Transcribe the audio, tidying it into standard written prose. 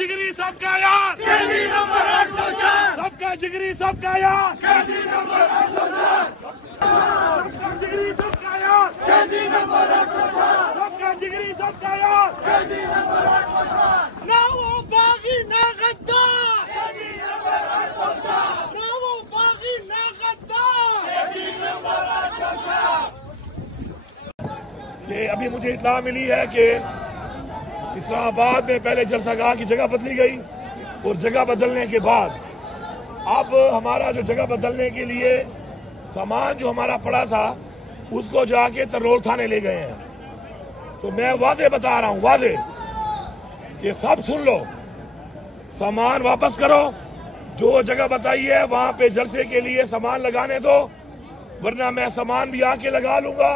जिगरी सबका यार, कैदी नंबर 804, सबका जिगरी सबका यार, कैदी नंबर 804, सबका जिगरी सबका यार, कैदी नंबर 804, सबका जिगरी सबका यार, कैदी नंबर 804, ना वो बागी ना गद्दार, कैदी नंबर 804, ना वो बागी ना गद्दार। कैदी नंबर 804। कि अभी मुझे इत्तला मिली है कि इस्लामाबाद में पहले जलसागाह की जगह बदली गई और जगह बदलने के बाद अब हमारा जो जगह बदलने के लिए सामान जो हमारा पड़ा था उसको जाके तरोल थाने ले गए हैं। तो मैं वादे बता रहा हूं, वादे कि सब सुन लो, सामान वापस करो, जो जगह बताई है वहां पे जलसे के लिए सामान लगाने दो, वरना मैं सामान भी आके लगा लूंगा